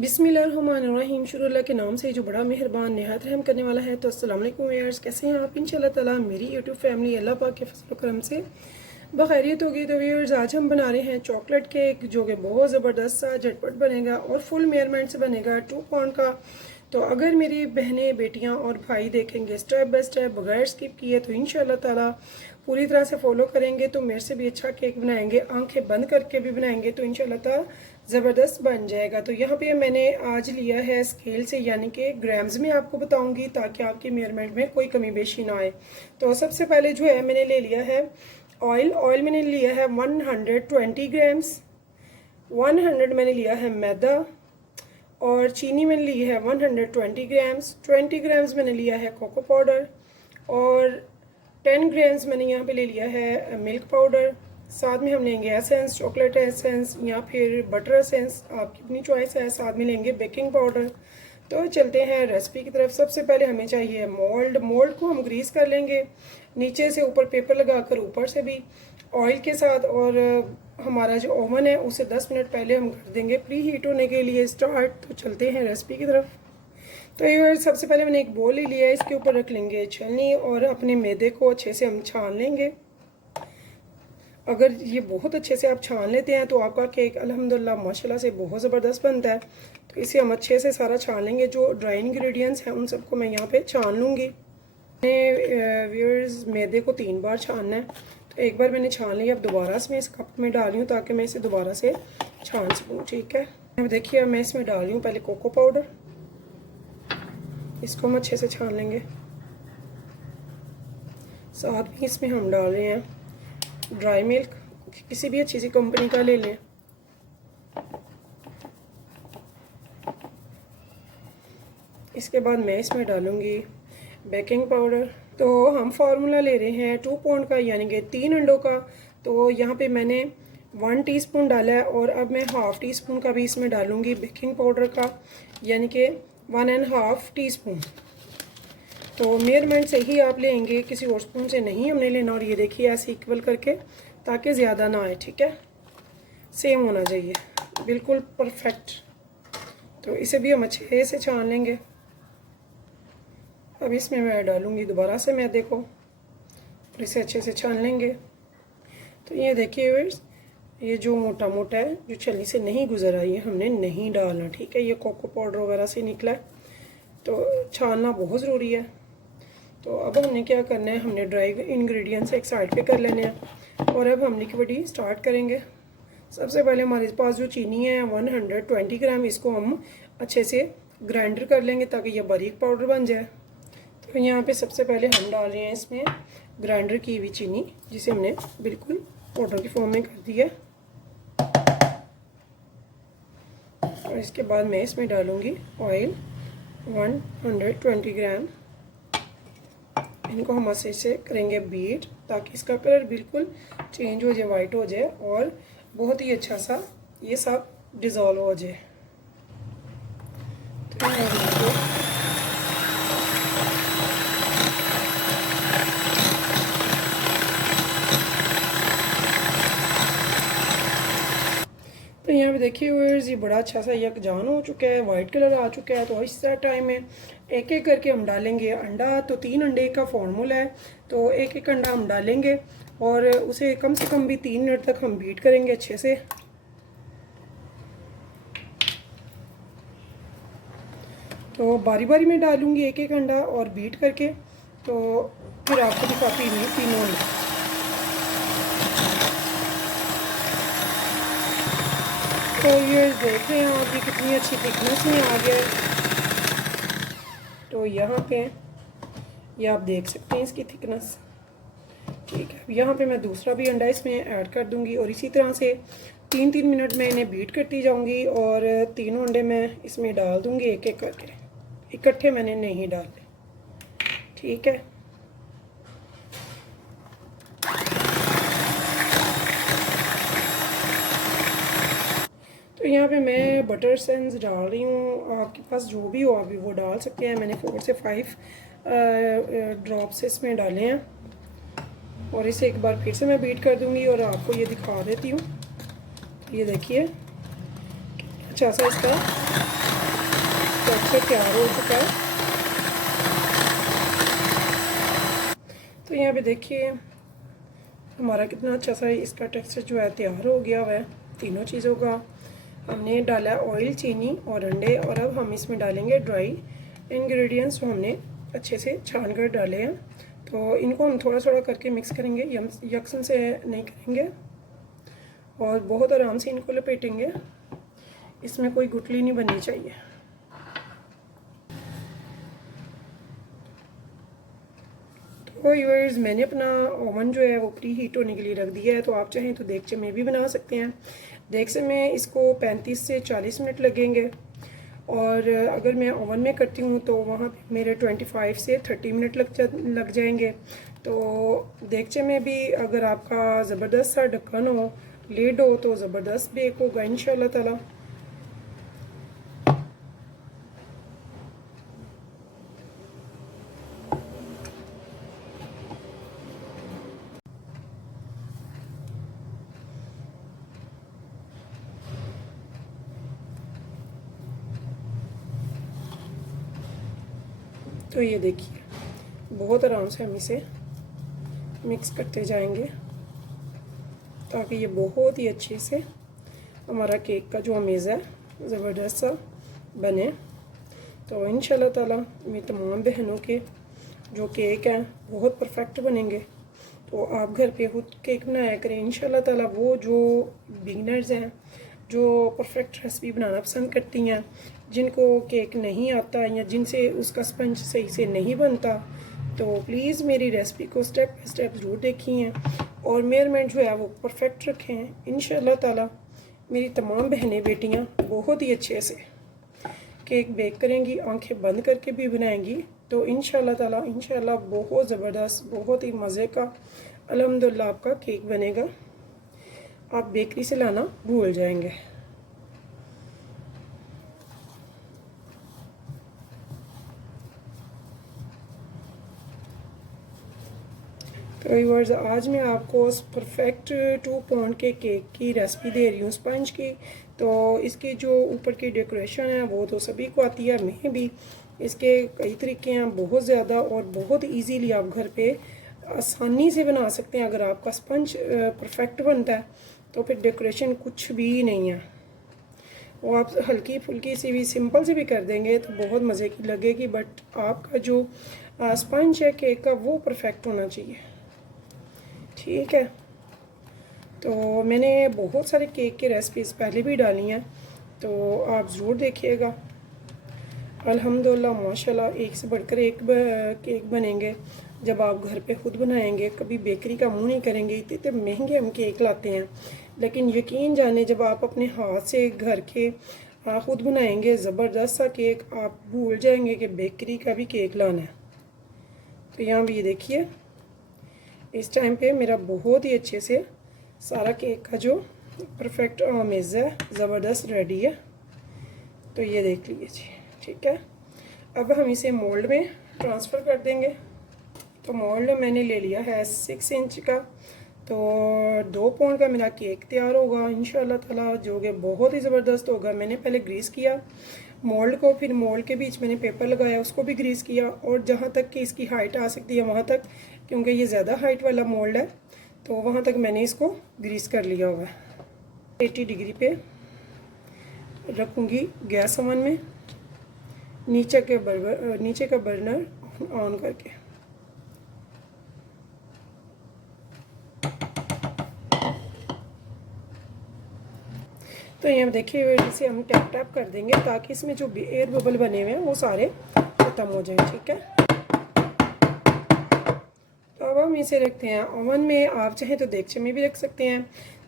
बिस्मिल्लाहिर्रहमानिर्रहीम। शुरू अल्लाह के नाम से जो बड़ा मेहरबान निहायत रहम करने वाला है। तो अस्सलाम वालेकुम व्यूअर्स, कैसे हैं आप? इंशाल्लाह ताला मेरी यूट्यूब फैमिली अल्लाह पाक के फजल करम से बखैरियत होगी। तो व्यूअर्स, आज हम बना रहे हैं चॉकलेट केक, जो कि बहुत ज़बरदस्त सा झटपट बनेगा और फुल मेजरमेंट से बनेगा 2 पाउंड का। तो अगर मेरी बहनें, बेटियां और भाई देखेंगे स्टेप बाय स्टेप बगैर स्किप किए तो इंशाल्लाह ताला पूरी तरह से फॉलो करेंगे तो मेरे से भी अच्छा केक बनाएंगे, आंखें बंद करके भी बनाएंगे तो इंशाल्लाह ताला ज़बरदस्त बन जाएगा। तो यहाँ पे मैंने आज लिया है स्केल से, यानी कि ग्राम्स में आपको बताऊंगी ताकि आपकी मेजरमेंट में कोई कमी बेशी ना आए। तो सबसे पहले जो है मैंने ले लिया है ऑयल मैंने लिया है 120 ग्राम्स। 100 मैंने लिया है मैदा और चीनी मैंने ली है 120 ग्राम्स। 20 ग्राम्स मैंने लिया है कोको पाउडर और 10 ग्राम्स मैंने यहाँ पे ले लिया है मिल्क पाउडर। साथ में हम लेंगे एसेंस, चॉकलेट एसेंस या फिर बटर एसेंस, आपकी अपनी चॉइस है। साथ में लेंगे बेकिंग पाउडर। तो चलते हैं रेसिपी की तरफ। सबसे पहले हमें चाहिए मोल्ड को हम ग्रीस कर लेंगे, नीचे से ऊपर पेपर लगाकर ऊपर से भी ऑयल के साथ। और हमारा जो ओवन है उसे 10 मिनट पहले हम कर देंगे प्री हीट होने के लिए स्टार्ट। तो चलते हैं रेसिपी की तरफ। तो ये सबसे पहले मैंने एक बोल ले लिया है, इसके ऊपर रख लेंगे छलनी और अपने मैदे को अच्छे से हम छान लेंगे। अगर ये बहुत अच्छे से आप छान लेते हैं तो आपका केक अल्हम्दुलिल्लाह माशाल्लाह से बहुत ज़बरदस्त बनता है। तो इसे हम अच्छे से सारा छान लेंगे। जो ड्राई इंग्रेडिएंट्स हैं उन सबको मैं यहाँ पे छान लूँगी। मैंने व्यूअर्स मैदे को 3 बार छानना है, तो एक बार मैंने छान लिया। अब दोबारा से मैं इस कप में डाल रही हूँ ताकि मैं इसे दोबारा से छान सकूँ। ठीक है, अब देखिए मैं इसमें डाल रही हूँ पहले कोको पाउडर, इसको हम अच्छे से छान लेंगे। साथ में इसमें हम डाल रहे हैं ड्राई मिल्क, किसी भी अच्छी सी कंपनी का ले लें। इसके बाद मैं इसमें डालूंगी बेकिंग पाउडर। तो हम फार्मूला ले रहे हैं 2 पाउंड का, यानी कि 3 अंडों का। तो यहाँ पे मैंने 1 टीस्पून डाला है और अब मैं हाफ टी स्पून का भी इसमें डालूंगी बेकिंग पाउडर का, यानी कि 1.5 टीस्पून। तो मेजरमेंट से ही आप लेंगे, किसी और स्पून से नहीं हमने लेना। और ये देखिए ऐसे इक्वल करके, ताकि ज़्यादा ना आए। ठीक है, सेम होना चाहिए, बिल्कुल परफेक्ट। तो इसे भी हम अच्छे से छान लेंगे। अब इसमें मैं डालूंगी दोबारा से मैदे को और इसे अच्छे से छान लेंगे। तो ये देखिए ये जो मोटा मोटा है, जो छलनी से नहीं गुजर आई है, हमने नहीं डालना। ठीक है, ये कोको पाउडर वगैरह से निकला है, तो छानना बहुत ज़रूरी है। तो अब हमने क्या करना है, हमने ड्राई इंग्रेडिएंट्स एक साइड पे कर लेने हैं और अब हम लिक्विड ही स्टार्ट करेंगे। सबसे पहले हमारे पास जो चीनी है 120 ग्राम, इसको हम अच्छे से ग्राइंडर कर लेंगे ताकि ये बारीक पाउडर बन जाए। तो यहाँ पे सबसे पहले हम डाल रहे हैं इसमें ग्राइंडर की हुई चीनी, जिसे हमने बिल्कुल पाउडर की फॉर्म में कर दिया। और इसके बाद मैं इसमें डालूँगी ऑयल 120 ग्राम। इनको हम अच्छे से करेंगे बीट ताकि इसका कलर बिल्कुल चेंज हो जाए, वाइट हो जाए और बहुत ही अच्छा सा ये सब डिज़ोल्व हो जाए। तो यहाँ पे देखिए व्यूअर्स, ये बड़ा अच्छा सा यकजान हो चुका है, वाइट कलर आ चुका है। तो इस टाइम में एक एक करके हम डालेंगे अंडा। तो 3 अंडे का फॉर्मूला है, तो एक एक अंडा हम डालेंगे और उसे कम से कम भी 3 मिनट तक हम बीट करेंगे अच्छे से। तो बारी बारी में डालूंगी एक एक अंडा और बीट करके, तो फिर आपको दिखाती हूँ तीनों अंडे। तो ये देख रहे हैं आप, ये कितनी अच्छी थिकनेस में आ गया है। तो यहाँ पे ये आप देख सकते हैं इसकी थिकनेस। ठीक है, यहाँ पे मैं दूसरा भी अंडा इसमें ऐड कर दूंगी और इसी तरह से 3-3 मिनट में इन्हें बीट करती जाऊंगी और तीनों अंडे मैं इसमें डाल दूंगी एक एक करके, इकट्ठे मैंने नहीं डाले। ठीक है, तो यहाँ पे मैं बटर एसेंस डाल रही हूँ। आपके पास जो भी हो अभी वो डाल सकते हैं। मैंने 4 से 5 ड्रॉप्स इसमें डाले हैं और इसे एक बार फिर से मैं बीट कर दूँगी और आपको ये दिखा देती हूँ। ये देखिए अच्छा सा इसका तो अच्छे तैयार हो चुका है। तो यहाँ पे देखिए हमारा कितना अच्छा सा इसका टेक्सचर जो है तैयार हो गया हुआ है। तीनों चीज़ों का हमने डाला ऑयल, चीनी और अंडे, और अब हम इसमें डालेंगे ड्राई इंग्रेडिएंट्स जो हमने अच्छे से छान कर डाले हैं। तो इनको हम थोड़ा थोड़ा करके मिक्स करेंगे, यकसन से नहीं करेंगे, और बहुत आराम से इनको लपेटेंगे। इसमें कोई गुठली नहीं बननी चाहिए। तो व्यूअर्स, मैंने अपना ओवन जो है वो प्री हीट होने के लिए रख दिया है। तो आप चाहें तो देगचे में भी बना सकते हैं। देगचे में इसको 35 से 40 मिनट लगेंगे, और अगर मैं ओवन में करती हूँ तो वहाँ पे मेरे 25 से 30 मिनट लग जाएंगे। तो देगचे में भी अगर आपका ज़बरदस्त सा ढक्कन हो, लिड हो, तो ज़बरदस्त बेक होगा इंशाल्लाह ताला। तो ये देखिए बहुत आराम से हम इसे मिक्स करते जाएंगे ताकि ये बहुत ही अच्छे से हमारा केक का जो अमेज़ है ज़बरदस्त सा बने। तो इंशाल्लाह ताला मेरी तमाम बहनों के जो केक हैं बहुत परफेक्ट बनेंगे। तो आप घर पे खुद केक बनाया करें इंशाल्लाह ताला। वो जो बिगनर्स हैं, जो परफेक्ट रेसिपी बनाना पसंद करती हैं, जिनको केक नहीं आता या जिनसे उसका स्पंज सही से नहीं बनता, तो प्लीज़ मेरी रेसिपी को स्टेप बाय स्टेप ज़रूर देखिए और मेजरमेंट जो है वो परफेक्ट रखें। इंशाल्लाह ताला मेरी तमाम बहनें बेटियां बहुत ही अच्छे से केक बेक करेंगी, आंखें बंद करके भी बनाएंगी। तो इंशाल्लाह ताला इंशाल्लाह बहुत ज़बरदस्त, बहुत ही मज़े का अल्हम्दुलिल्लाह आपका केक बनेगा। आप बेकरी से लाना भूल जाएंगे। तो व्यूअर्स, आज मैं आपको परफेक्ट 2 पाउंड के केक की रेसिपी दे रही हूँ स्पंज की। तो इसकी जो ऊपर की डेकोरेशन है वो तो सभी को आती है, मैं भी। इसके कई तरीके हैं बहुत ज़्यादा, और बहुत इजीली आप घर पे आसानी से बना सकते हैं। अगर आपका स्पंज परफेक्ट बनता है तो फिर डेकोरेशन कुछ भी नहीं है। वो आप हल्की फुल्की सी भी, सिंपल से भी कर देंगे तो बहुत मज़े की लगेगी। बट आपका जो स्पंज है केक का वो परफेक्ट होना चाहिए, ठीक है। तो मैंने बहुत सारे केक की रेसिपीज़ पहले भी डाली हैं, तो आप ज़रूर देखिएगा। अल्हम्दुलिल्लाह माशाल्लाह एक से बढ़कर एक केक बनेंगे जब आप घर पे खुद बनाएंगे। कभी बेकरी का मुंह नहीं करेंगे। इतने इतने महंगे हम केक लाते हैं, लेकिन यकीन जाने जब आप अपने हाथ से घर के खुद बनाएंगे ज़बरदस्त सा केक, आप भूल जाएंगे कि बेकरी का भी केक लाना है। तो यहाँ भी ये देखिए इस टाइम पे मेरा बहुत ही अच्छे से सारा केक का जो परफेक्ट अमेज़ है ज़बरदस्त रेडी है। तो ये देख लीजिए, ठीक है। अब हम इसे मोल्ड में ट्रांसफ़र कर देंगे। तो मोल्ड मैंने ले लिया है 6 इंच का। तो 2 पाउंड का मेरा केक तैयार होगा इंशाल्लाह ताला, जो कि बहुत ही ज़बरदस्त होगा। मैंने पहले ग्रीस किया मोल्ड को, फिर मोल्ड के बीच मैंने पेपर लगाया, उसको भी ग्रीस किया, और जहाँ तक कि इसकी हाइट आ सकती है वहाँ तक, क्योंकि ये ज़्यादा हाइट वाला मोल्ड है, तो वहाँ तक मैंने इसको ग्रीस कर लिया हुआ है। 80 डिग्री पे रखूँगी गैस ओवन में, नीचे का बर्नर ऑन करके। तो यहाँ देखिए इसे हम टैप टैप कर देंगे ताकि इसमें जो एयर बबल बने हुए हैं वो सारे ख़त्म हो जाएं, ठीक है। तो अब हम इसे रखते हैं ओवन में। आप चाहें तो देगचे में भी रख सकते हैं।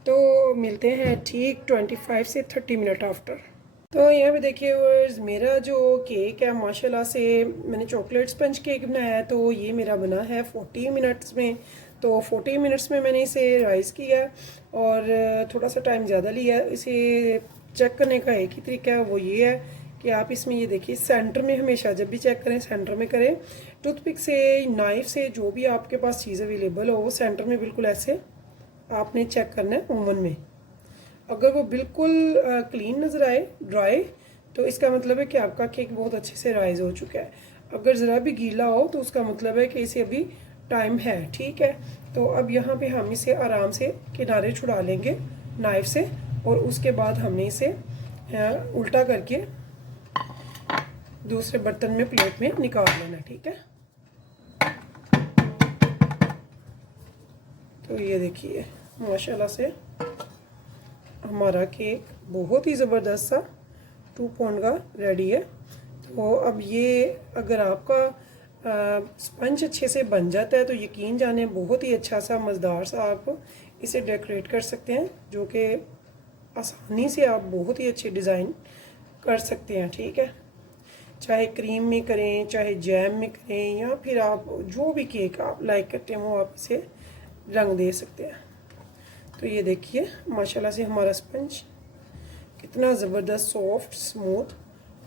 तो मिलते हैं ठीक 25 से 30 मिनट आफ्टर। तो यहाँ पे देखिए व्यूअर्स, मेरा जो केक है माशाल्लाह से, मैंने चॉकलेट स्पंज केक बनाया है, तो ये मेरा बना है 40 मिनट्स में। तो 40 मिनट्स में मैंने इसे राइज़ किया और थोड़ा सा टाइम ज़्यादा लिया। इसे चेक करने का एक ही तरीका है, वो ये है कि आप इसमें ये देखिए सेंटर में, हमेशा जब भी चेक करें सेंटर में करें। टूथपिक से, नाइफ से, जो भी आपके पास चीज़ अवेलेबल हो, वो सेंटर में बिल्कुल ऐसे आपने चेक करना है ओवन में। अगर वो बिल्कुल क्लीन नज़र आए, ड्राई, तो इसका मतलब है कि आपका केक बहुत अच्छे से राइज हो चुका है। अगर ज़रा भी गीला हो तो उसका मतलब है कि इसे अभी टाइम है, ठीक है। तो अब यहाँ पे हम इसे आराम से किनारे छुड़ा लेंगे नाइफ से, और उसके बाद हमने इसे उल्टा करके दूसरे बर्तन में प्लेट में निकाल लेना, ठीक है। तो ये देखिए माशाल्लाह से हमारा केक बहुत ही ज़बरदस्त सा 2 पाउंड का रेडी है। तो अब ये अगर आपका स्पंज अच्छे से बन जाता है तो यकीन जाने बहुत ही अच्छा सा मज़ेदार सा आप इसे डेकोरेट कर सकते हैं, जो कि आसानी से आप बहुत ही अच्छे डिज़ाइन कर सकते हैं, ठीक है। चाहे क्रीम में करें, चाहे जैम में करें, या फिर आप जो भी केक आप लाइक करते हैं वो आप इसे रंग दे सकते हैं। तो ये देखिए माशाल्लाह से हमारा स्पंज कितना ज़बरदस्त सॉफ्ट स्मूथ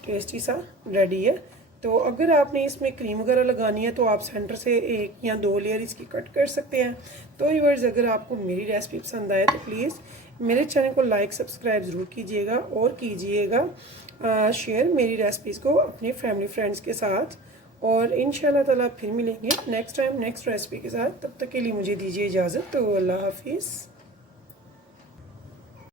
टेस्टी सा रेडी है। तो अगर आपने इसमें क्रीम वगैरह लगानी है तो आप सेंटर से 1 या 2 लेयर इसकी कट कर सकते हैं। तो व्यूअर्स, अगर आपको मेरी रेसिपी पसंद आए तो प्लीज़ मेरे चैनल को लाइक सब्सक्राइब ज़रूर कीजिएगा और कीजिएगा शेयर मेरी रेसिपीज़ को अपने फैमिली फ्रेंड्स के साथ। और इंशाल्लाह ताला फिर मिलेंगे नेक्स्ट टाइम नेक्स्ट रेसिपी के साथ। तब तक के लिए मुझे दीजिए इजाज़त। तो अल्लाह हाफिज़।